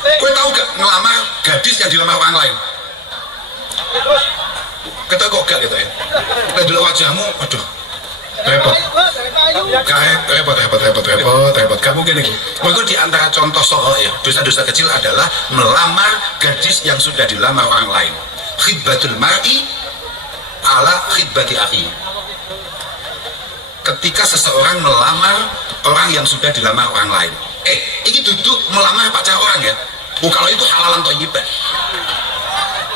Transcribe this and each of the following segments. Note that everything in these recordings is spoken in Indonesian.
Kowe tahu gak ngelamar gadis yang dilamar orang lain? Kita kok gak gitu ya? Lihat dulu wajahmu, aduh, repot. Repot. Kamu gini, mungkin di antara contoh soal ya, dosa-dosa kecil adalah melamar gadis yang sudah dilamar orang lain. Khidbatul mar'i ala khidbati akhi. Ketika seseorang melamar orang yang sudah dilamar orang lain, ini duduk melamar pacar orang ya. Kalau itu halalan thayyibah.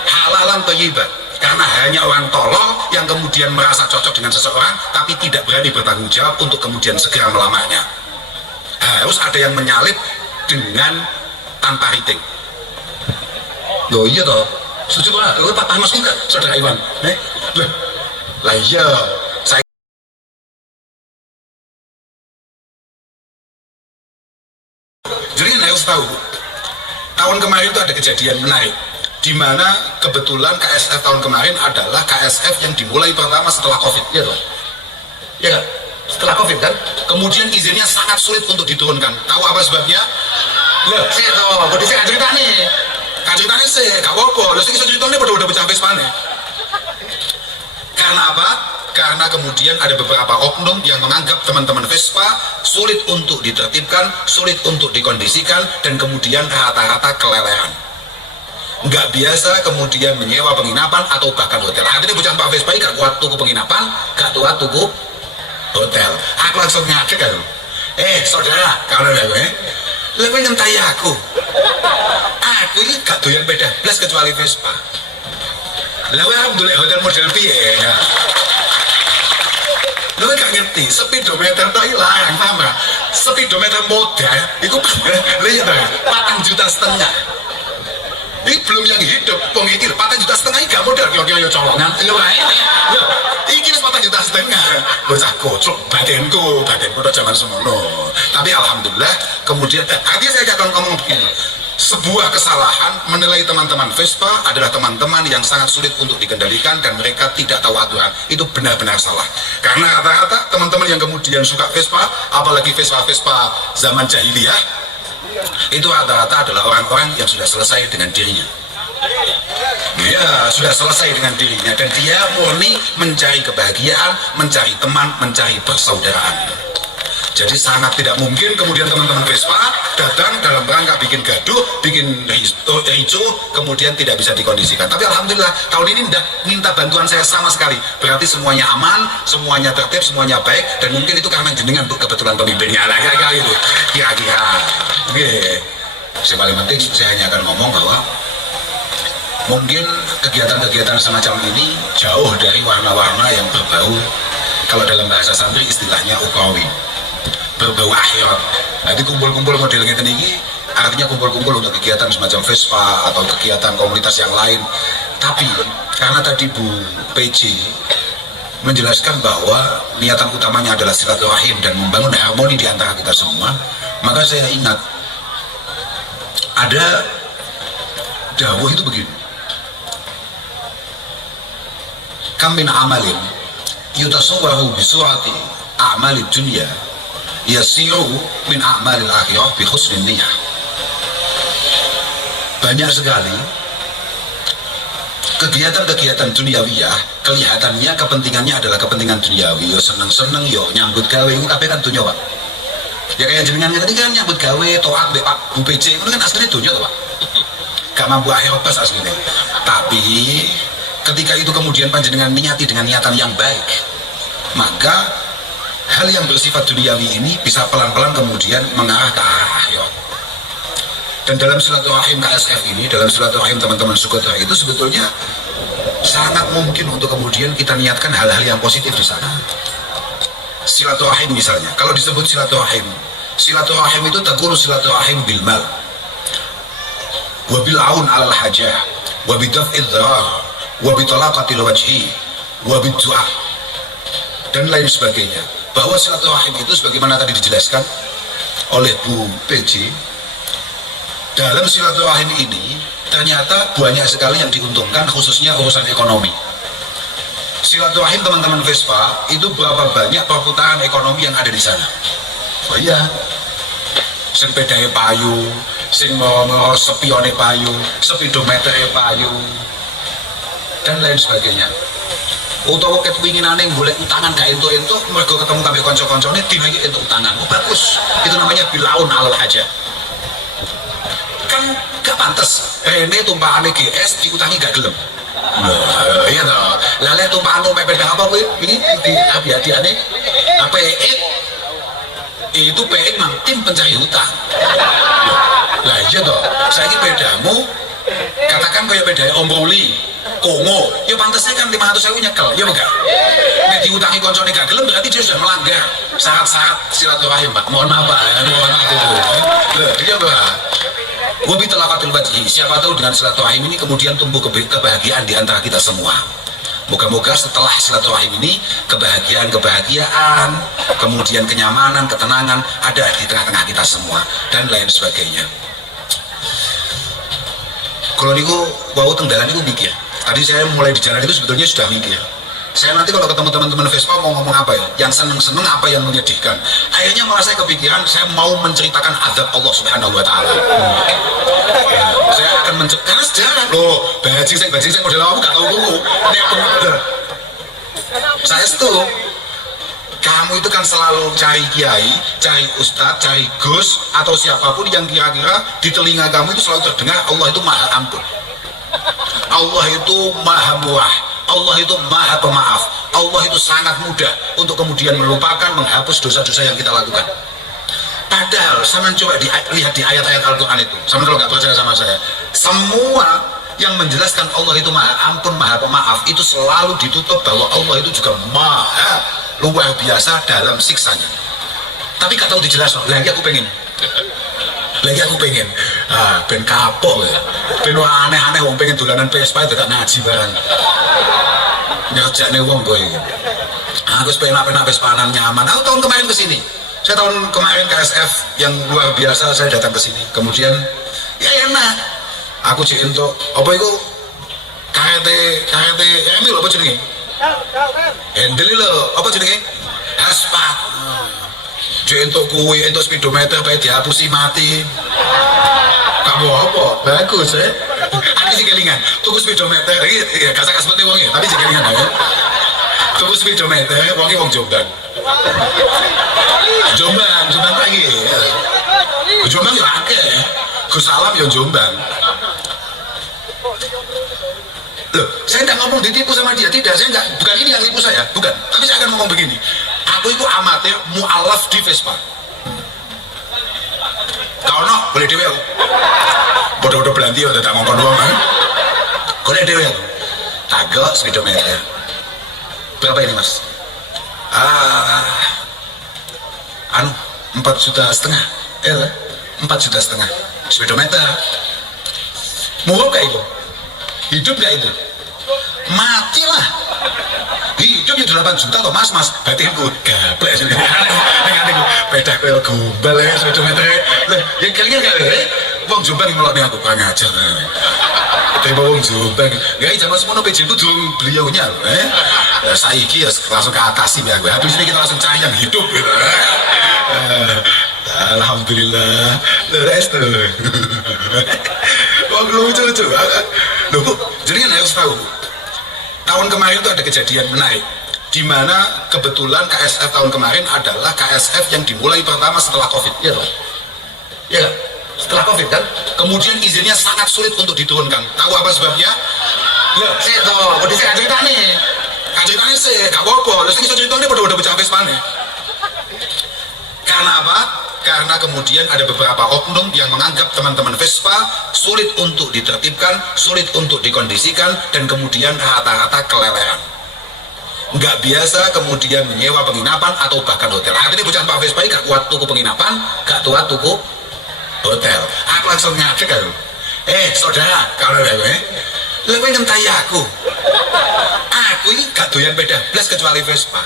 Halalan thayyibah. Karena hanya orang tolol yang kemudian merasa cocok dengan seseorang tapi tidak berani bertanggung jawab untuk kemudian segera melamarnya. Harus ada yang menyalip dengan tanpa rating. Loh iya toh, setuju pak? Lo Pak Mas juga, saudara Iwan. Lah iya. Jadi harus tahu, tahun kemarin itu ada kejadian menarik, di mana kebetulan KSF tahun kemarin adalah KSF yang dimulai pertama setelah COVID, ya kan? Ya kan? Setelah COVID kan? Kemudian izinnya sangat sulit untuk diturunkan. Tahu apa sebabnya? Loh, saya tahu, kode saya cerita nih. Ceritanya sih, gak apa-apa. Lalu saya cerita nih udah pecah Vespa nih. Karena apa? Karena kemudian ada beberapa oknum yang menganggap teman-teman Vespa sulit untuk ditertibkan, sulit untuk dikondisikan, dan kemudian rata-rata keleleran. Nggak biasa kemudian menyewa penginapan atau bahkan hotel. Akhirnya bocah Pak Vespa ini gak kuat tuku penginapan, gak kuat tuku hotel. Aku langsung ngajak kan. Saudara, kalau ada gue, lebih nyentai aku. Aku ini gak doyan beda plus kecuali Vespa. Lalu alhamdulillah hotel model piye ya. Lu gak ngerti, speedometer itu larang, paham gak? Speedometer modal, itu lihat 4,5 juta. Ini belum yang hidup, pengikir 4,5 juta ini gak modal, kira-kira colongan. Ini 4,5 juta. Bocah kocok, batinku udah zaman semono. Tapi alhamdulillah, kemudian, artinya saya akan ngomong begini. Sebuah kesalahan menilai teman-teman Vespa adalah teman-teman yang sangat sulit untuk dikendalikan dan mereka tidak tahu aturan. Itu benar-benar salah. Karena rata-rata teman-teman yang kemudian suka Vespa, apalagi Vespa-Vespa zaman jahiliyah, itu rata-rata adalah orang-orang yang sudah selesai dengan dirinya. Ya, sudah selesai dengan dirinya dan dia murni mencari kebahagiaan, mencari teman, mencari persaudaraan. Jadi sangat tidak mungkin kemudian teman-teman Vespa datang dalam rangka bikin gaduh, bikin ricu, kemudian tidak bisa dikondisikan. Tapi alhamdulillah tahun ini tidak minta bantuan saya sama sekali. Berarti semuanya aman, semuanya tertib, semuanya baik, dan mungkin itu karena jenengan kebetulan pemimpinnya. Nah, kira-kira itu, kira-kira. Oke. Yang paling penting saya hanya akan ngomong bahwa mungkin kegiatan-kegiatan semacam ini jauh dari warna-warna yang berbau, kalau dalam bahasa santri istilahnya ukawi, berbau akhirat. Nanti kumpul-kumpul modelnya ini artinya kumpul-kumpul untuk kegiatan semacam Vespa atau kegiatan komunitas yang lain. Tapi karena tadi Bu PJ menjelaskan bahwa niatan utamanya adalah silaturahim dan membangun harmoni di antara kita semua, maka saya ingat ada dawuh itu begini, kam min amalin yutasawwaru bisurati a'malid dunya yasiru min a'malil akhirah bi husnin niyah. Banyak sekali kegiatan-kegiatan duniawiyah kelihatannya kepentingannya adalah kepentingan duniawi, yo seneng-seneng, yo nyambut gawe, itu kabeh kan dunia Pak. Ya kayak jenengan tadi kan nyambut gawe toat mbek Pak Bu PC, itu kan aslinya dunia Pak. Gak mampu akhirat pas aslinya. Tapi ketika itu kemudian panjenengan niati dengan niatan yang baik, maka hal yang bersifat duniawi ini bisa pelan-pelan kemudian mengarah ke arah akhirat. Dan dalam silaturahim KSF ini, dalam silaturahim teman-teman Sukotra itu sebetulnya sangat mungkin untuk kemudian kita niatkan hal-hal yang positif di sana. Silaturahim misalnya, kalau disebut silaturahim itu takunu silaturahim bil mal, wa bil aun alal hajah, wa bidaf'id dharar, wa bitalaqatil wajhi, wa biddu'a, dan lain sebagainya. Bahwa silaturahim itu sebagaimana tadi dijelaskan oleh Bu PJ, dalam silaturahim ini ternyata banyak sekali yang diuntungkan, khususnya urusan ekonomi. Silaturahim teman-teman Vespa itu berapa banyak perputaran ekonomi yang ada di sana. Oh iya, sepedanya payu, sing mau spione payu, speedometer payu, dan lain sebagainya. Utawa kepinginane golek utangan gak entuk-entuk mergo ketemu kabeh kanca-kancane dina iki entuk utangan. Oh, bagus. Itu namanya bilaun alal haja. Kan gak pantes. Rene tumpakane GS diutangi gak gelem. Nah, iya toh. Lah lek tumpakan PPDA apa kuwi? Iki di hati-hatiane PE itu PE mang tim pencari hutang. Lah iya toh. Saiki pedamu katakan kayak bedanya Om Ruli Kongo, ya pantasnya kan 500.000 nyekel, ya enggak? Nek diutangi koncone gak gelem berarti dia sudah melanggar syarat-syarat silaturahim, Pak. Mohon maaf, Pak. Mohon maaf itu. Loh, iya, Pak. Wa bi talafatil wajhi, siapa tahu dengan silaturahim ini kemudian tumbuh kebahagiaan di antara kita semua. Moga-moga setelah silaturahim ini kebahagiaan, kemudian kenyamanan, ketenangan ada di tengah-tengah kita semua dan lain sebagainya. Kalau niku wau tenggalan niku mikir. Tadi saya mulai di jalan itu sebetulnya sudah mikir. Saya nanti kalau ketemu teman-teman Vespa mau ngomong apa ya? Yang seneng-seneng apa yang menyedihkan? Akhirnya malah saya kepikiran saya mau menceritakan azab Allah Subhanahu wa taala. Saya akan karena sejarah loh, bajing saya model apa gak tahu buku. Saya setuju. Kamu itu kan selalu cari kiai, cari ustadz, cari gus atau siapapun yang kira-kira di telinga kamu itu selalu terdengar Allah itu maha ampun, Allah itu maha murah, Allah itu maha pemaaf, Allah itu sangat mudah untuk kemudian melupakan, menghapus dosa-dosa yang kita lakukan. Padahal sama coba lihat di ayat-ayat Al-Quran itu, sama kalau nggak percaya sama saya, semua yang menjelaskan Allah itu maha ampun, maha pemaaf itu selalu ditutup bahwa Allah itu juga maha luar biasa dalam siksanya. Tapi gak tahu dijelaskan. Lagi aku pengen ben kapok ya, ben aneh-aneh wong pengen dolanan Vespa itu gak ngaji barang ngerjakne wong boy. Aku pengen Vespanan nyaman. Aku tahun kemarin kesini, saya tahun kemarin KSF yang luar biasa saya datang ke sini. Kemudian ya enak, aku cek untuk apa itu KRT Emil apa jenenge? Handle lo, apa jenenge? Aspat. Jadi untuk kuwi, untuk speedometer bae dihapusi mati. Kamu apa? Bagus ya. Aku sih kelingan. Tuku speedometer iki ya kasak seperti wong ya, tapi sih kelingan ya. Tuku speedometer wong Jombang. Jombang lagi. Jombang ya akeh. Gus Salam ya Jombang. Loh, saya tidak ngomong ditipu sama dia, tidak, bukan ini yang tipu saya, bukan. Tapi saya akan ngomong begini, aku itu amatir mu'alaf di Vespa. Kau no, boleh dewe aku. Bodoh-bodoh belanti, udah tak ngomong doang kan? Boleh dewe aku. Tagok speedometer. Berapa ini mas? 4,5 juta. 4,5 juta speedometer. Murah gak itu? Hidup gak itu? Matilah. Hidup ya 8 juta toh mas batinku gaplek aneh pedah koyo gombal ya speedometer. Lah ya kalian gak wong Jombang ngelokne aku kurang ajar. Terima wong Jombang gak jaman semono PJ itu beliaunya saiki ya langsung ke atas ya gue. Habis ini kita langsung cari yang hidup gitu. Alhamdulillah leres tuh. Wong lucu loh Bu, jadi kan harus tahu tahun kemarin itu ada kejadian menarik di mana kebetulan KSF tahun kemarin adalah KSF yang dimulai pertama setelah COVID, ya toh? Ya, setelah COVID kan, kemudian izinnya sangat sulit untuk diturunkan. Tahu apa sebabnya? Loh, saya tahu, udah saya ceritanya sih, gak apa-apa. Lalu saya ceritanya pada pecah Vespa nih. Karena apa? Karena kemudian ada beberapa oknum yang menganggap teman-teman Vespa sulit untuk ditertibkan, sulit untuk dikondisikan, dan kemudian rata-rata keleleran. Nggak biasa kemudian menyewa penginapan atau bahkan hotel. Artinya bocah Pak Vespa gak kuat tuku penginapan, gak kuat tuku hotel. Aku langsung ngadek kan. Saudara, kalau lebih ngentai aku ini gak doyan beda plus kecuali Vespa.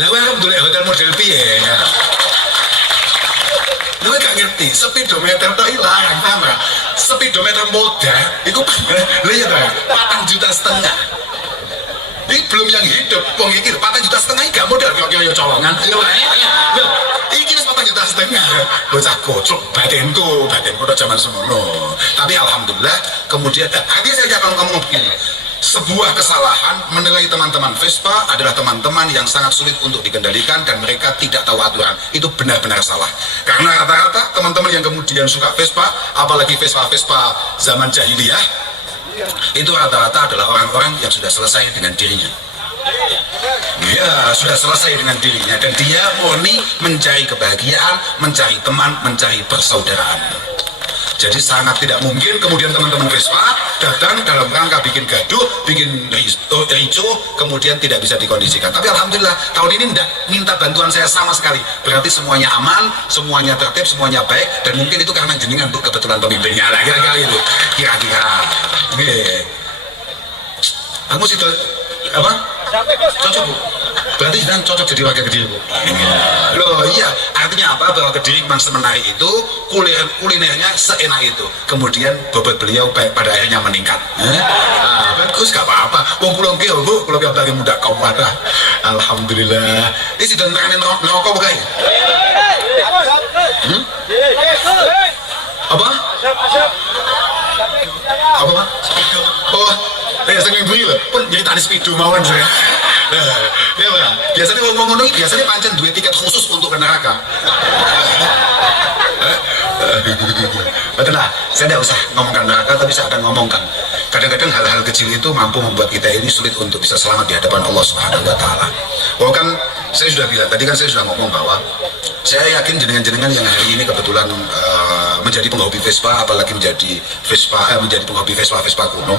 Lalu alhamdulillah hotel model piye ya. Lu gak ngerti, speedometer itu hilang sama speedometer moda itu lu ya kan 4,5 juta. Ini belum yang hidup, wong iki 4,5 juta gak modal kaya colongan. Ini 4,5 juta bocah kocok batinku udah zaman semono. Tapi alhamdulillah kemudian artinya saya akan ngomong begini, sebuah kesalahan menilai teman-teman Vespa adalah teman-teman yang sangat sulit untuk dikendalikan dan mereka tidak tahu aturan. Itu benar-benar salah. Karena rata-rata teman-teman yang kemudian suka Vespa, apalagi Vespa zaman jahiliyah, itu rata-rata adalah orang-orang yang sudah selesai dengan dirinya. Ya, sudah selesai dengan dirinya dan dia murni mencari kebahagiaan, mencari teman, mencari persaudaraan. Jadi sangat tidak mungkin kemudian teman-teman Vespa datang dalam rangka bikin gaduh, bikin ricuh, kemudian tidak bisa dikondisikan. Tapi alhamdulillah tahun ini tidak minta bantuan saya sama sekali. Berarti semuanya aman, semuanya tertib, semuanya baik, dan mungkin itu karena jenengan tuh kebetulan pemimpinnya. Nah, kira-kira itu, kira-kira. Kamu situ apa? Cocok Bu. Berarti jangan cocok jadi warga Kediri Bu. Loh iya, artinya apa? Bahwa Kediri memang semenarik itu, kulinernya seenak itu. Kemudian bobot beliau pada akhirnya meningkat. Bagus, gak apa-apa. Wong kula nggih Bu, kula dari muda kaum wadah. Alhamdulillah. Ini sudah nerangin rokok bukan? Apa? Apa Pak? Oh, saya minggu loh, pun jadi tadi speedo mawon saya. Ya Pak, biasanya ngomong-ngomong ini biasanya pancen duit tiket khusus untuk ke neraka. Betul lah, saya tidak usah ngomongkan neraka, tapi saya akan ngomongkan. Kadang-kadang hal-hal kecil itu mampu membuat kita ini sulit untuk bisa selamat di hadapan Allah Subhanahu Wa Taala. Bahwa kan saya sudah bilang, tadi kan saya sudah ngomong bahwa saya yakin jenengan-jenengan yang hari ini kebetulan menjadi penghobi Vespa, apalagi menjadi penghobi Vespa kuno,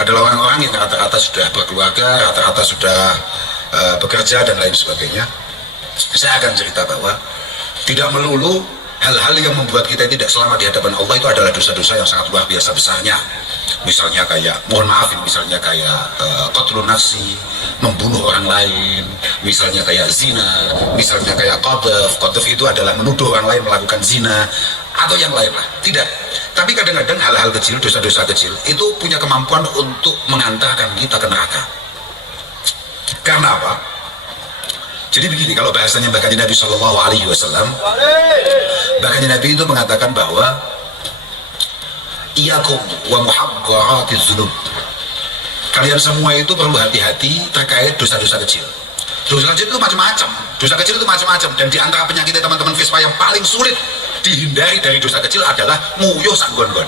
adalah orang-orang yang rata-rata sudah berkeluarga, rata-rata sudah bekerja dan lain sebagainya. Saya akan cerita bahwa tidak melulu hal-hal yang membuat kita tidak selamat di hadapan Allah itu adalah dosa-dosa yang sangat luar biasa besarnya. Misalnya kayak, mohon maaf, misalnya kayak qatlun nafsi, membunuh orang lain, misalnya kayak zina, misalnya kayak qadhaf itu adalah menuduh orang lain melakukan zina, atau yang lain lah. Tidak. Tapi kadang-kadang hal-hal kecil, dosa-dosa kecil itu punya kemampuan untuk mengantarkan kita ke neraka. Karena apa? Jadi begini, kalau bahasanya baginda Nabi Shallallahu Alaihi Wasallam, baginda Nabi itu mengatakan bahwa iyakum wa muhaqqaratiz dzunub. Kalian semua itu perlu hati-hati terkait dosa-dosa kecil. Dosa kecil itu macam-macam. Dosa kecil itu macam-macam, dan di antara penyakit teman-teman Vespa yang paling sulit dihindari dari dosa kecil adalah nguyuh sak gon-gon.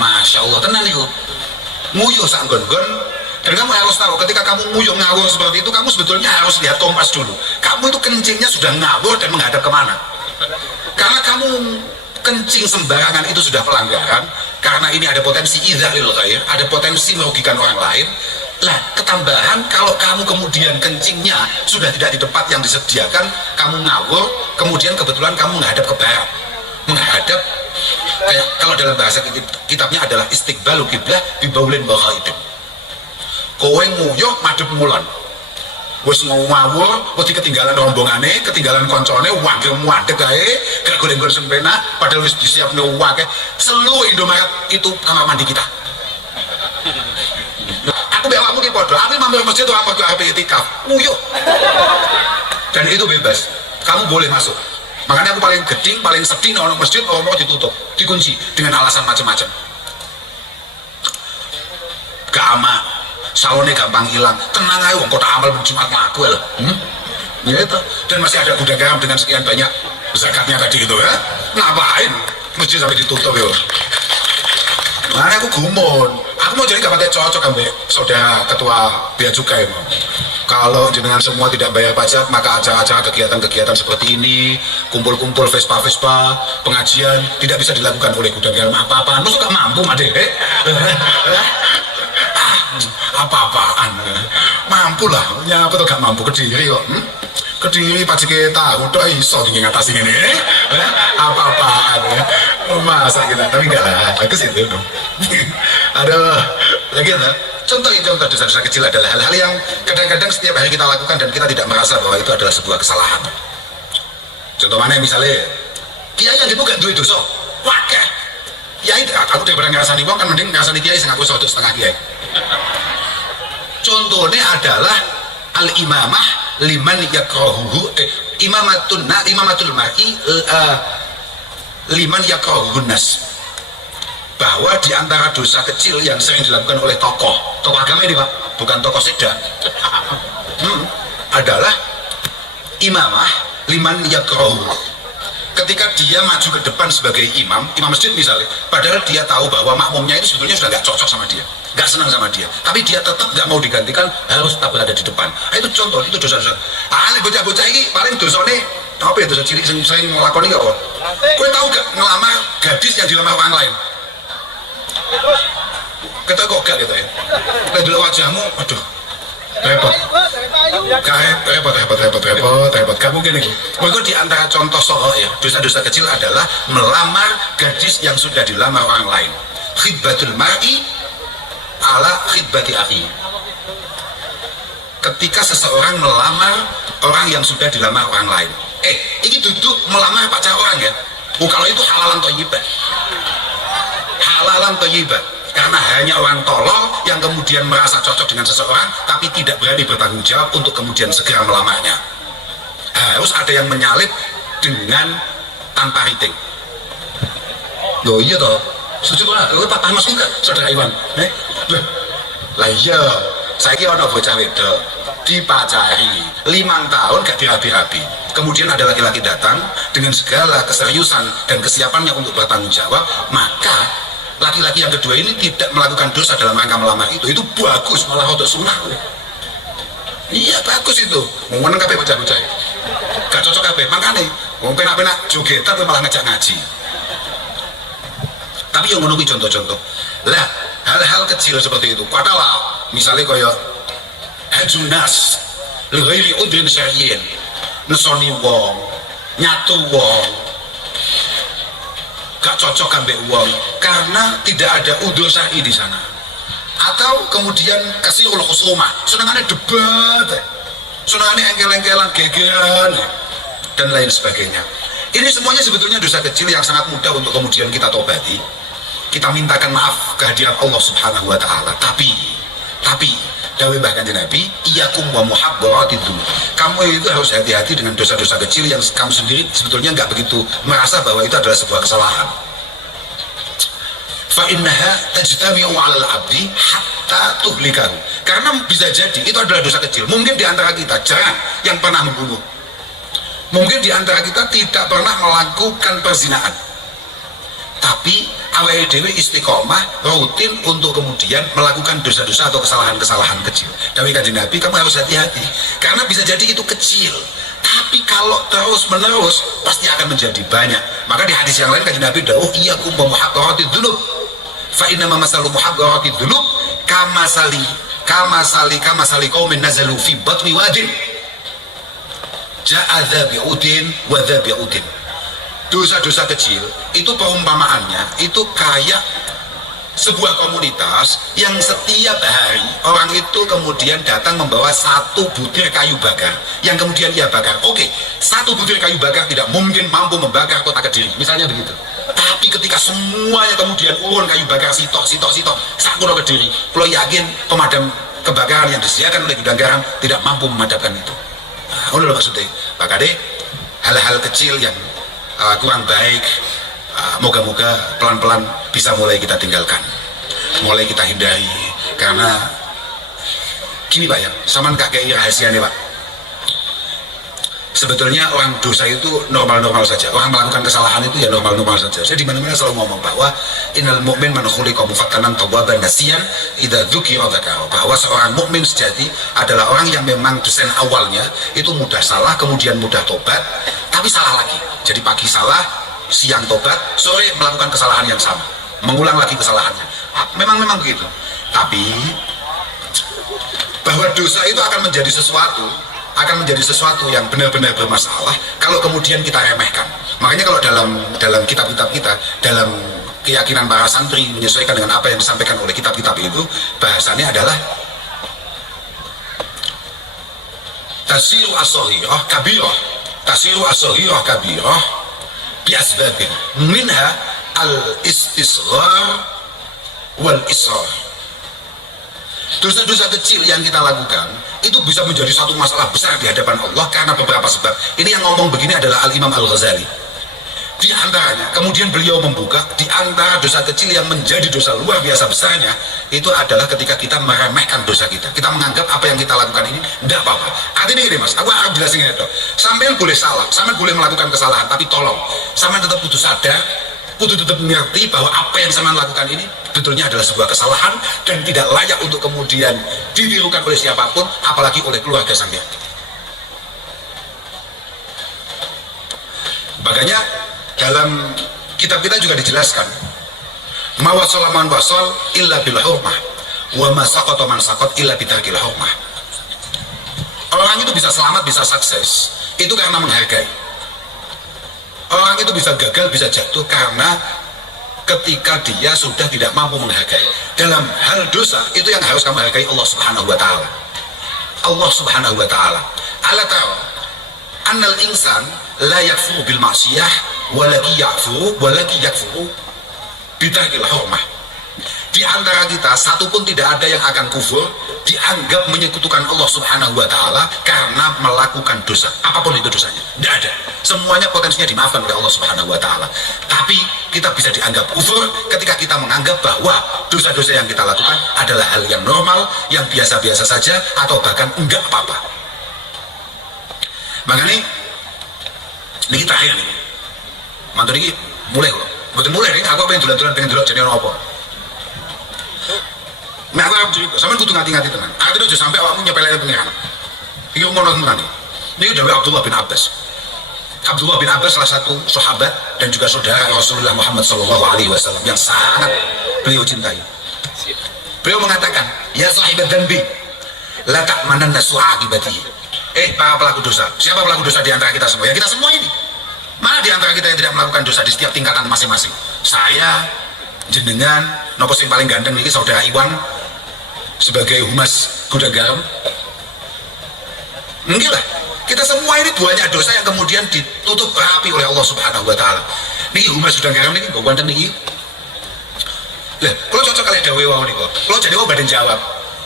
Masya Allah, tenang nih, nguyuh sak gon-gon. Dan kamu harus tahu, ketika kamu nguyuh ngawur seperti itu, kamu sebetulnya harus lihat kompas dulu. Kamu itu kencingnya sudah ngawur dan menghadap kemana? Karena kamu kencing sembarangan itu sudah pelanggaran, karena ini ada potensi idzalil ghair, ada potensi merugikan orang lain. Lah, ketambahan kalau kamu kemudian kencingnya sudah tidak di tempat yang disediakan, kamu ngawur, kemudian kebetulan kamu menghadap ke barat, menghadap kayak kalau dalam bahasa kitabnya adalah istiqbalu qiblah bi baulin wa ghaibin. Kowe nguyuh madhep ngulon. Wis ngawur, wedi ketinggalan rombongane, ketinggalan koncone, wagel muadeg ae, gak golek-golek sempena, padahal wis disiapne akeh. Seluruh Indomaret itu kamar mandi kita. Aku mbek awakmu ki padha, aku mampir masjid ora perlu arep itikaf. Nguyuh. Dan itu bebas. Kamu boleh masuk. Makanya aku paling geding, paling sedih nang masjid orang ditutup, dikunci dengan alasan macam-macam. Gak aman. Salonnya gampang hilang, tenang aja, kota amal Jumat ngaku loh. Ya itu. Dan masih ada gudang garam dengan sekian banyak zakatnya tadi itu ya. Ngapain masjid sampai ditutup ya? Mana aku gumun, aku mau jadi gak cocok ambek saudara ketua bea cukai. Kalau jenengan semua tidak bayar pajak, maka acara-acara kegiatan-kegiatan seperti ini, kumpul-kumpul Vespa-Vespa, pengajian tidak bisa dilakukan oleh gudang garam apa-apaan. Lu suka mampu Made? Apa-apaan? Mampu lah, ya apa tuh gak mampu Kediri kok. Kediri pajake tahu tuh iso tinggi ngatasi ini. Apa-apaan ya? Masa kita, tapi enggak lah, bagus itu. Aduh, lagi ya. Contoh dosa-dosa kecil adalah hal-hal yang kadang-kadang setiap hari kita lakukan dan kita tidak merasa bahwa itu adalah sebuah kesalahan. Contoh mana misalnya, kiai yang dibuka duit dosa, wakah. Kiai, aku daripada ngerasani wong kan mending ngerasani kiai sing aku satu setengah kiai. Contohnya adalah al-imamah liman yakrahuhu imamatul mar'i liman yakrahun nas, bahwa di antara dosa kecil yang sering dilakukan oleh tokoh agama ini Pak, bukan tokoh seda, adalah imamah liman yakrahu. Ketika dia maju ke depan sebagai imam masjid misalnya, padahal dia tahu bahwa makmumnya itu sebetulnya sudah nggak cocok sama dia, nggak senang sama dia, tapi dia tetap nggak mau digantikan, harus tetap berada di depan. Itu contoh, itu dosa-dosa. Bocah-bocah ini paling dosanya apa ya, dosa cilik saya ngelakoni nggak kok? Kau tahu gak ngelamar gadis yang dilamar orang lain? Kita kok gak gitu ya? Lihat dulu wajahmu, aduh, repot. Repot. Kamu gini, maka di antara contoh soal ya, dosa-dosa kecil adalah melamar gadis yang sudah dilamar orang lain. Khidbatul mar'i ala khidbati akhi. Ketika seseorang melamar orang yang sudah dilamar orang lain, ini duduk melamar pacar orang ya. Kalau itu halalan thayyibah. Halalan thayyibah. Karena hanya orang tolol yang kemudian merasa cocok dengan seseorang tapi tidak berani bertanggung jawab untuk kemudian segera melamarnya. Harus ada yang menyalip dengan tanpa rating. Loh iya toh, setuju lah, lu Pak Mas juga saudara Iwan. Lah iya, saya kira ada bocah wedok dipacari 5 tahun gak dirabi-rabi, kemudian ada laki-laki datang dengan segala keseriusan dan kesiapannya untuk bertanggung jawab, maka laki-laki yang kedua ini tidak melakukan dosa dalam rangka melamar itu bagus, malah untuk sunnah. Iya bagus itu, mau menang kabeh bocah-bocah gak cocok kabeh, makanya mau penak-penak jogetan malah ngajak ngaji. Tapi yang menunggu contoh-contoh lah, hal-hal kecil seperti itu padahal misalnya kaya hajunas lghairi udrin syariyin, nesoni wong, nyatu wong gak cocok ambek uang karena tidak ada udur syar'i di sana, atau kemudian kasih Allah khusumah, senangannya debat, senangannya engkel-engkelan, gegeran dan lain sebagainya. Ini semuanya sebetulnya dosa kecil yang sangat mudah untuk kemudian kita tobati, kita mintakan maaf kehadiran Allah Subhanahu wa Ta'ala. Tapi dawuh bahkan Nabi, iyyakum wa muhabbaratidzunub, kamu itu harus hati-hati dengan dosa-dosa kecil yang kamu sendiri sebetulnya nggak begitu merasa bahwa itu adalah sebuah kesalahan. Fa innaha tajtami'u 'alal 'abdi hatta tuhlikahu, karena bisa jadi itu adalah dosa kecil. Mungkin di antara kita jarang yang pernah membunuh, mungkin di antara kita tidak pernah melakukan perzinahan, tapi awake dhewe istiqomah rutin untuk kemudian melakukan dosa-dosa atau kesalahan-kesalahan kecil. Dawuh Kanjeng Nabi, kamu harus hati-hati karena bisa jadi itu kecil, tapi kalau terus menerus pasti akan menjadi banyak. Maka di hadis yang lain Kanjeng Nabi dawuh, iyyakum wa muhaqqaratidz-dzunub fa inna ma masalu muhaqqaratidz-dzunub kama sali qaumin nazalu fi batni wadin ja'a dzabi'udin wa dzabi'udin. Dosa-dosa kecil itu perumpamaannya itu kayak sebuah komunitas yang setiap hari orang itu kemudian datang membawa 1 butir kayu bakar yang kemudian ia bakar. Oke, 1 butir kayu bakar tidak mungkin mampu membakar kota Kediri misalnya begitu, tapi ketika semuanya kemudian urun kayu bakar sitok sak kota Kediri, kalau yakin pemadam kebakaran yang disediakan oleh Gudang Garam tidak mampu memadamkan itu. Nah, udah maksudnya makanya hal-hal kecil yang kurang baik, moga-moga pelan-pelan bisa mulai kita tinggalkan, mulai kita hindari. Karena gini Pak ya, sama kakek rahasia nih Pak, sebetulnya orang dosa itu normal-normal saja, orang melakukan kesalahan itu ya normal-normal saja. Saya dimana-mana selalu ngomong bahwa innal mu'min man khuliqa mufattanan tawwaban nasiyan idza dzukira dzakara, bahwa seorang mukmin sejati adalah orang yang memang desain awalnya itu mudah salah, kemudian mudah tobat, tapi salah lagi. Jadi pagi salah, siang tobat, sore melakukan kesalahan yang sama, mengulang lagi kesalahannya. Memang begitu. Tapi bahwa dosa itu akan menjadi sesuatu yang benar-benar bermasalah kalau kemudian kita remehkan. Makanya kalau dalam kitab-kitab kita, dalam keyakinan para santri menyesuaikan dengan apa yang disampaikan oleh kitab-kitab itu, bahasannya adalah tasiru as-saghirah kabirah, tasiru as-saghirah kabirah bi asbabin minha al-istisghar wal israr. Dosa-dosa kecil yang kita lakukan itu bisa menjadi satu masalah besar di hadapan Allah karena beberapa sebab. Ini yang ngomong begini adalah Al-Imam Al-Ghazali. Di antaranya, kemudian beliau membuka, di antara dosa kecil yang menjadi dosa luar biasa besarnya, itu adalah ketika kita meremehkan dosa kita. Kita menganggap apa yang kita lakukan ini tidak apa-apa. Artinya gini mas, aku harus jelasin ini. Sampean boleh salah, sampean boleh melakukan kesalahan, tapi tolong, sampean tetap kudu sadar, kudu tetap mengerti bahwa apa yang sampean lakukan ini betulnya adalah sebuah kesalahan dan tidak layak untuk kemudian ditirukan oleh siapapun, apalagi oleh keluarga sampean. Makanya dalam kitab kita juga dijelaskan ma wasala man wasal illa bil hurmah wa ma saqata man saqat illa bitarkil hurmah. Orang itu bisa selamat, bisa sukses itu karena menghargai. Orang itu bisa gagal, bisa jatuh karena ketika dia sudah tidak mampu menghargai. Dalam hal dosa itu yang harus kamu hargai Allah Subhanahu wa taala. Allah Subhanahu wa taala. Ala tahu annal insan la yakfuru bil ma'siyah walaki yakfuru bitarkil hurmah. Di antara kita satu pun tidak ada yang akan kufur dianggap menyekutukan Allah Subhanahu wa taala karena melakukan dosa apapun itu dosanya. Tidak ada, semuanya potensinya dimaafkan oleh Allah Subhanahu wa taala. Tapi kita bisa dianggap kufur ketika kita menganggap bahwa dosa-dosa yang kita lakukan adalah hal yang normal, yang biasa-biasa saja, atau bahkan enggak apa-apa. Makanya ini terakhir nih, mantu ini mulai loh, betul mulai nih. Aku pengen dulan-dulan, pengen dulu jadi orang apa? Nah aku harus juga, sama kudu ngati-ngati tenan. Artinya aja sampai awakmu nyepelin pengiran. Ini ngono tenan nih. Ini dari Abdullah bin Abbas. Abdullah bin Abbas salah satu sahabat dan juga saudara Rasulullah Muhammad SAW yang sangat beliau cintai. Beliau mengatakan, ya sahibat dzanbi, la ta'mananna su'a akibatihi. Para pelaku dosa. Siapa pelaku dosa di antara kita semua? Ya kita semua ini. Mana di antara kita yang tidak melakukan dosa di setiap tingkatan masing-masing? Saya, jenengan, nopo sing paling ganteng ini saudara Iwan sebagai humas gudang garam. Enggak lah. Kita semua ini banyak dosa yang kemudian ditutup rapi oleh Allah Subhanahu wa taala. Niki humas gudang garam niki kok ganteng niki. Lah, kalau cocok kali dawe wae niku. Kalau jadi wae badan jawab.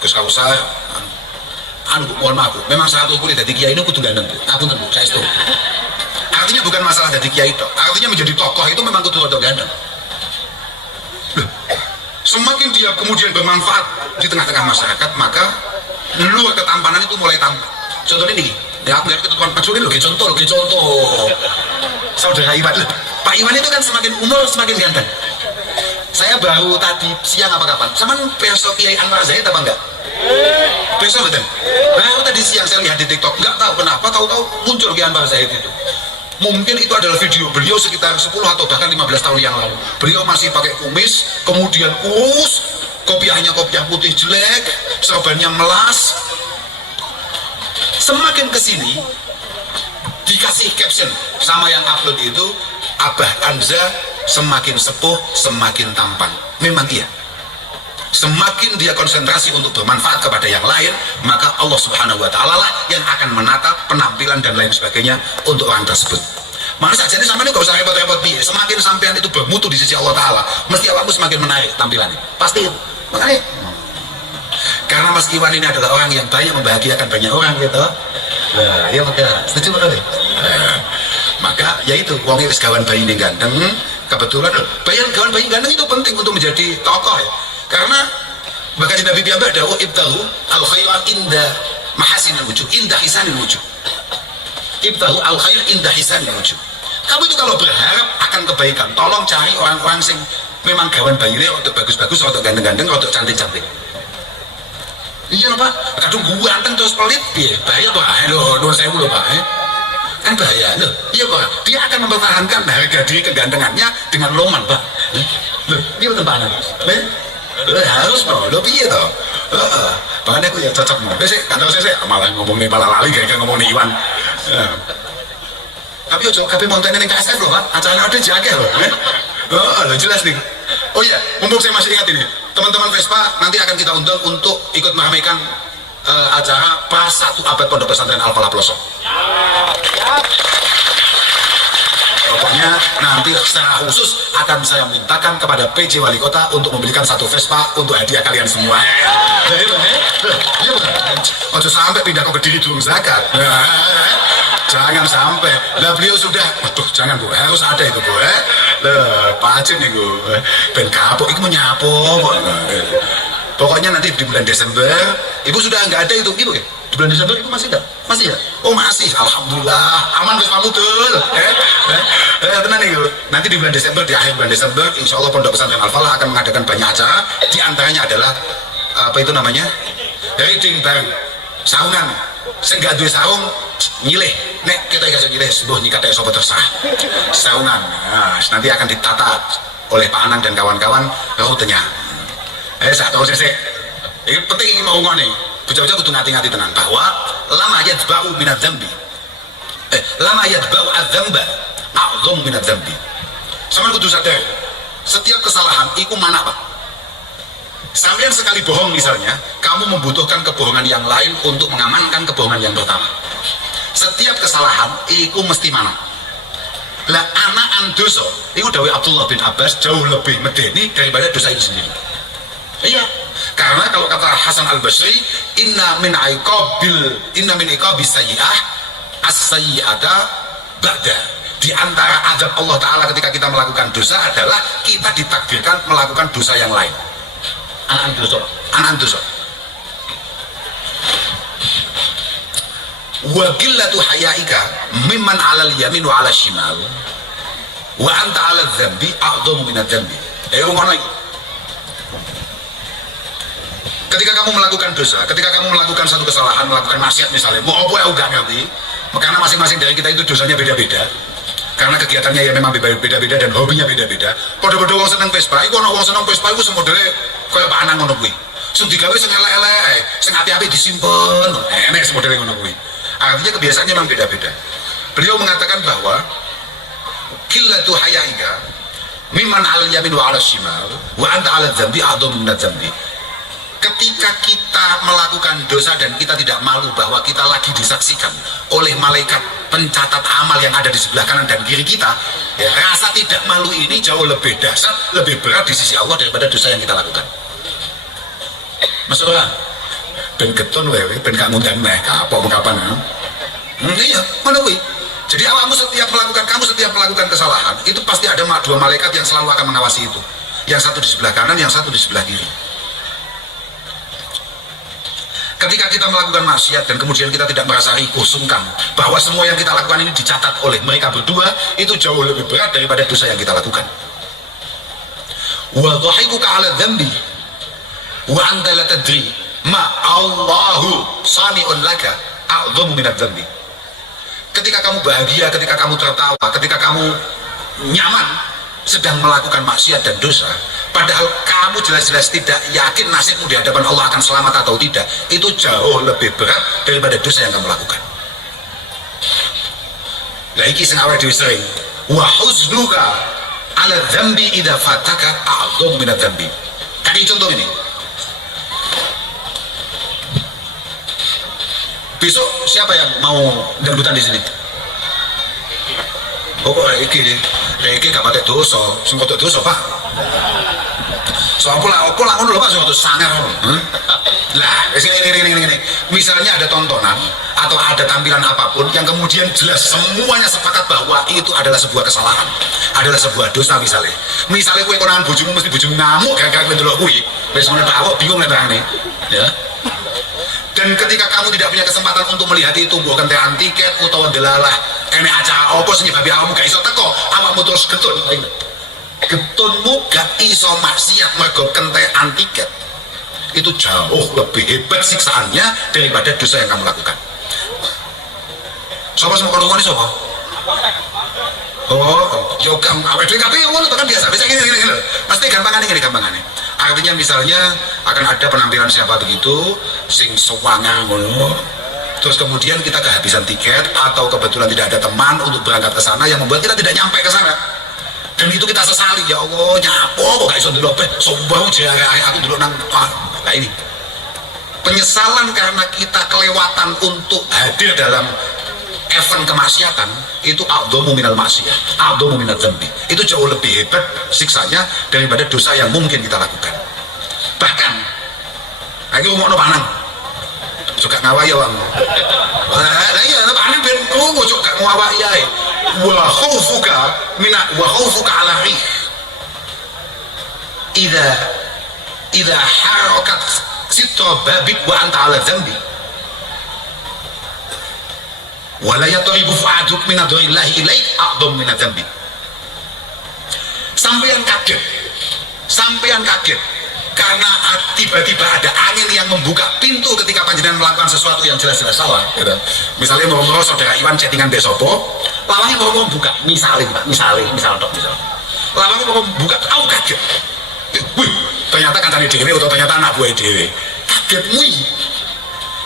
Gus Kausar mohon maaf, memang saat kulit dari kiai ini kudu ganteng, aku tentu, saya setuju. Artinya bukan masalah dari kiai itu, artinya menjadi tokoh itu memang kudu ganteng. Semakin dia kemudian bermanfaat di tengah-tengah masyarakat, maka luar ketampanan itu mulai tampak. Contohnya ini, ya aku lihat ketentuan maksudnya loh, contoh. Saudara Iwan, Pak Iwan itu kan semakin umur semakin ganteng. Saya baru tadi siang apa kapan, sama besok Kiai Anwar Zaid apa enggak? Besok betul. Baru tadi siang saya lihat di TikTok, nggak tahu kenapa tahu-tahu muncul Kiai Anwar Zaid itu. Mungkin itu adalah video beliau sekitar 10 atau bahkan 15 tahun yang lalu. Beliau masih pakai kumis, kemudian kurus, kopiahnya kopiah putih jelek, serbannya melas. Semakin kesini dikasih caption sama yang upload itu, Abah Anza semakin sepuh, semakin tampan. Memang iya. Semakin dia konsentrasi untuk bermanfaat kepada yang lain, maka Allah Subhanahu wa taala lah yang akan menata penampilan dan lain sebagainya untuk orang tersebut. Maka saja ini sampai ini gak usah repot-repot piye. Semakin sampean itu bermutu di sisi Allah taala, mesti awakmu semakin menarik tampilannya. Pasti itu. Makanya karena Mas Iwan ini adalah orang yang banyak membahagiakan banyak orang gitu. Nah, dia maka setuju betul. Maka yaitu wong wis gawan bayi ini ganteng, kebetulan bayan gawan bayi ganteng itu penting untuk menjadi tokoh ya. Karena bahkan Nabi Biamba ada ibtahu al khairat inda mahasinil wujud, indah hisanil wujud. Ibtahu al khair indah hisanil wujud. Kamu itu kalau berharap akan kebaikan, tolong cari orang-orang sing memang gawan bayine untuk bagus-bagus, untuk ganteng-ganteng, untuk cantik-cantik. Iya loh Pak, kadang ganteng terus pelit, bahaya Pak. Aduh, nuwun sewu loh Pak. Kan bahaya loh. Iya Pak, dia akan mempertahankan harga diri kegantengannya dengan loman Pak. Loh, ini betul Pak Anak. Harus no, lo piye toh? Makanya aku ya cocok no. Kantor saya malah ngomong nih malah lali kayak ngomong nih Iwan. Tapi ojo kabeh montennya ning KSF loh Pak. Acaranya ada jaga loh. Lo jelas nih. Oh iya, mumpung saya masih ingat ini, teman-teman Vespa nanti akan kita undang untuk ikut meramaikan acara pas 1 abad Pondok Pesantren Al Falah Pelosok. Pokoknya makanya nanti secara khusus akan saya mintakan kepada PJ Wali Kota untuk membelikan satu Vespa untuk hadiah kalian semua. Jadi iya benar. Ojo sampai pindah ke Kediri durung zakat. Jangan sampai. Lah beliau sudah, waduh jangan Bu, harus ada itu Bu. Lah pacin nih Bu. Ben kapok iku menyapo kok. Pokoknya nanti di bulan Desember, Ibu sudah nggak ada itu, Ibu ya? Di bulan Desember Ibu masih nggak? Masih ya? Oh masih, Alhamdulillah, aman Vespa betul. Tenang Ibu, nanti di bulan Desember, di akhir bulan Desember, insya Allah Pondok Pesantren Al-Falah akan mengadakan banyak acara. Di antaranya adalah, apa itu namanya? Reading baru, saungan. Senggak duwe saung, nyilih. Nek kita kasih nyilih, sebuah nikah dari sobat tersah. Saungan, nah, nanti akan ditata oleh Pak Anang dan kawan-kawan rutenya. Saya tahu saya ini penting ini mau ngomong nih bocah-bocah kudu ngati-ngati tenan bahwa lama yatba'u minadz dzambi lama yatba'u adz-dzamba a'dham minadz dzambi. Sama kudu sadar setiap kesalahan iku mana Pak? Sampean sekali bohong misalnya, kamu membutuhkan kebohongan yang lain untuk mengamankan kebohongan yang pertama. Setiap kesalahan iku mesti mana? Lah anak andoso iku dawuh Abdullah bin Abbas jauh lebih medeni daripada dosa itu sendiri. Iya, karena kalau kata Hasan Al-Basri, inna min iqabis sayyi'ah as-sayyi'ata ba'da. Di antara azab Allah Ta'ala ketika kita melakukan dosa adalah kita ditakdirkan melakukan dosa yang lain. Anak dosa. Wa qillatu haya'ika mimman 'alal yamin wa 'alal shimal wa anta 'alal dzambi a'dhamu minadz dzambi. Ngono iki. Ketika kamu melakukan dosa, ketika kamu melakukan satu kesalahan, melakukan maksiat misalnya, mau apa ya nggak ngerti, karena masing-masing dari kita itu dosanya beda-beda, karena kegiatannya ya memang beda-beda dan hobinya beda-beda. Podo-podo wong seneng Vespa, iku ana wong seneng Vespa iku semodele kaya Pak Anang ngono kuwi. Sing digawe sing elek-elek, sing api-api disimpen, enek semodele ngono kuwi. Artinya kebiasaannya memang beda-beda. Beliau mengatakan bahwa qillatu haya'ika mimman 'alal yamin wa 'alal shimal wa anta 'alal dzambi a'dhamu minadz dzambi. Ketika kita melakukan dosa dan kita tidak malu bahwa kita lagi disaksikan oleh malaikat pencatat amal yang ada di sebelah kanan dan kiri kita, ya, rasa tidak malu ini jauh lebih dahsyat, lebih berat di sisi Allah daripada dosa yang kita lakukan. Masuk lah, ben keton wewe, ben gak ngundang meh, kapok kapan? Iya, mana wih? Jadi kamu setiap melakukan kesalahan, itu pasti ada dua malaikat yang selalu akan mengawasi itu. Yang satu di sebelah kanan, yang satu di sebelah kiri. Ketika kita melakukan maksiat dan kemudian kita tidak merasa rikuh sungkan bahwa semua yang kita lakukan ini dicatat oleh mereka berdua, itu jauh lebih berat daripada dosa yang kita lakukan. Wa dhahibuka 'ala dzambi wa anta la tadri ma Allahu sani'un laka a'dhamu minadz dzambi. Ketika kamu bahagia, ketika kamu tertawa, ketika kamu nyaman sedang melakukan maksiat dan dosa, padahal kamu jelas-jelas tidak yakin nasibmu di hadapan Allah akan selamat atau tidak, itu jauh lebih berat daripada dosa yang kamu lakukan. Lah iki sing awake dhewe sering wa huznuka 'ala dzambi idza fataka a'dham minadz dzambi. Kasih contoh ini. Besok siapa yang mau dangdutan di sini? Pokok reki gak pakai dosa, sing kodok dosa Pak. Soalnya apa lah ngono lho Pak, sing kodok sangar. Lah, ini. Misalnya ada tontonan atau ada tampilan apapun yang kemudian jelas semuanya sepakat bahwa itu adalah sebuah kesalahan, adalah sebuah dosa misalnya. Misalnya kowe konangan bojomu mesti bojomu ngamuk gara-gara kowe ndelok kuwi. Wis ngono tak awak bingung nerangane. Ya. Dan ketika kamu tidak punya kesempatan untuk melihat itu, mbok kentekan tiket utawa delalah enek acara apa sing nyebabi awakmu gak iso teko, awakmu terus getun. Getunmu gak iso maksiat mergo kentekan tiket. Itu jauh lebih hebat siksaannya daripada dosa yang kamu lakukan. Sopo sing ngomong ini sopo? Oh, yo awake dhewe kabeh ngono to kan biasa gini lho. Pasti gampangane. Artinya misalnya akan ada penampilan siapa begitu sing sewangan ngono. Terus kemudian kita kehabisan tiket atau kebetulan tidak ada teman untuk berangkat ke sana yang membuat kita tidak nyampe ke sana. Dan itu kita sesali, ya Allah, nyapo kok gak iso ndelok sombong jare aku ndelok nang nah ini. Penyesalan karena kita kelewatan untuk hadir dalam event kemaksiatan itu a'dhamu minal maksiyah, a'dhamu minal dzambi. Itu jauh lebih hebat siksanya daripada dosa yang mungkin kita lakukan. Bahkan aku ngomongno panang juga ngawai ya wang. Lah iya panang ben ojo gak ngawai ae. Wa khaufuka ala rih. Idza harakat sitra babik wa anta ala dzambi. Wala yatribu fu'aduk min adrillahi ilaik a'dham min dzambi. Sampeyan kaget karena tiba-tiba ada angin yang membuka pintu ketika panjenengan melakukan sesuatu yang jelas-jelas salah gitu. Misalnya mau saudara Iwan chattingan mbek sapa, lawangnya mau buka, misal lawangnya mau buka, aku kaget. Wih, ternyata kancane dhewe atau ternyata anak buah dhewe. Kaget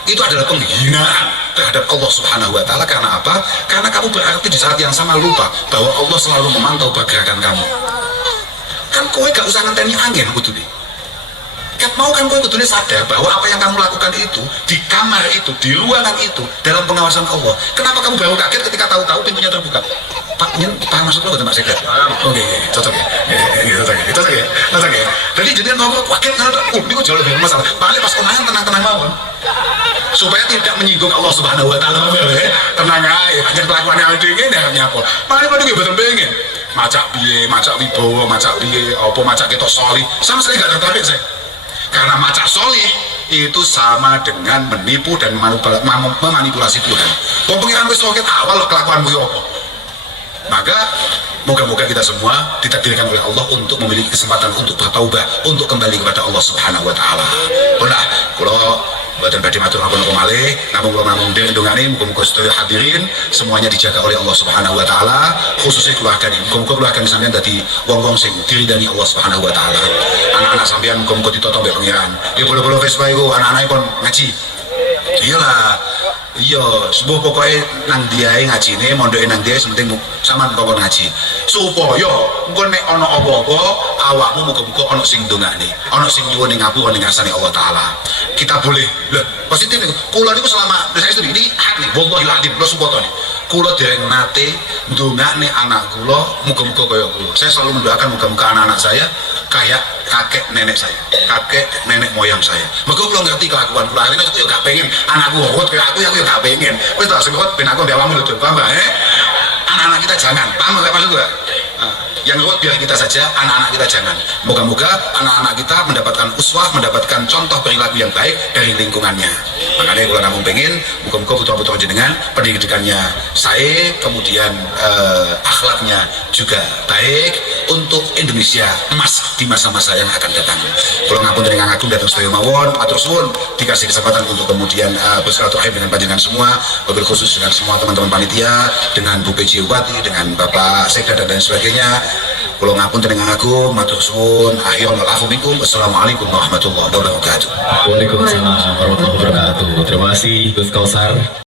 itu adalah penghinaan terhadap Allah Subhanahu wa taala. Karena apa? Karena kamu berarti di saat yang sama lupa bahwa Allah selalu memantau pergerakan kamu. Kan kowe gak usah ngenteni angin kudune. Kan mau kan kowe kudune sadar bahwa apa yang kamu lakukan itu di kamar itu, di ruangan itu dalam pengawasan Allah. Kenapa kamu baru kaget ketika tahu-tahu pintunya terbuka? Pak, paham maksud lo betul Pak Sekda? Oke, cocok ya. Cocok ya. Jadi jadian mau kaget karena ini kok jauh lebih masalah. Paling pas kemarin tenang mawon. Supaya tidak menyinggung Allah Subhanahu wa taala. Tenang aja, aja kelakuannya awake dhewe ngene apa. Paling padha betul pengen. Macak piye, macak wibowo, macak piye, apa macak ketok solih. Sama sekali enggak tertarik saya. Karena macak solih itu sama dengan menipu dan memanipulasi Tuhan. Wong pengiran wis roket awal kelakuanmu yo apa. Maka moga-moga kita semua ditakdirkan oleh Allah untuk memiliki kesempatan untuk bertaubat, untuk kembali kepada Allah Subhanahu wa taala. Bolah kula mboten badhe matur nuwun malih, namung kula namung ndongane muga-muga sedaya hadirin semuanya dijaga oleh Allah Subhanahu wa taala, khususnya keluarga ini. Muga-muga keluarga sampeyan dadi wong-wong sing diridani Allah Subhanahu wa taala. Anak-anak sampeyan muga-muga ditata mbek pangeran. Ya bola-bola Vespa iku anak-anake kon ngaji. Iyalah. Iya, sebuah pokoknya nang diae ngajine, mondoke nang diae penting sampean kok ngaji. Supaya engko nek ana apa-apa awakmu muga-muga ana sing ndongakne, ana sing nyuwun ning ngapura ning ngarsane Allah taala. Kita boleh lho, positif niku. Kula niku selama saya studi ini hak nih, wallahi adim kula sumpah nih. Kula dereng nate ndongakne anak kula muga-muga kaya kula. Saya selalu mendoakan muga-muga anak-anak saya kayak kakek nenek saya, kakek nenek moyang saya. Mergo kula ngerti kelakuan kula. Arene aku yo gak pengen anakku ruwet kayak aku gak pengen. Wis tak sing ruwet ben aku ndawang lho, paham gak? Anak-anak kita jangan. Paham gak maksud gua? Yang ruwet biar kita saja, anak-anak kita jangan. Moga-moga anak-anak kita mendapatkan uswah, mendapatkan contoh perilaku yang baik dari lingkungannya. Makanya kalau namun pengen, moga-moga putra-putra jenengan pendidikannya saya, kemudian akhlaknya juga baik untuk Indonesia emas di masa-masa yang akan datang. Kalau ngapun dengan agung datang sedaya mawon, atur suwun dikasih kesempatan untuk kemudian bersilaturahim dengan panjenengan semua, wabil khusus dengan semua teman-teman panitia, dengan Bu PJ Bupati, dengan Bapak Sekda dan lain sebagainya. Kalau ngapun dengan aku, matur suwun, akhirul afu minkum. Assalamualaikum warahmatullahi wabarakatuh. Waalaikumsalam warahmatullahi wabarakatuh. Terima kasih Gus Kausar.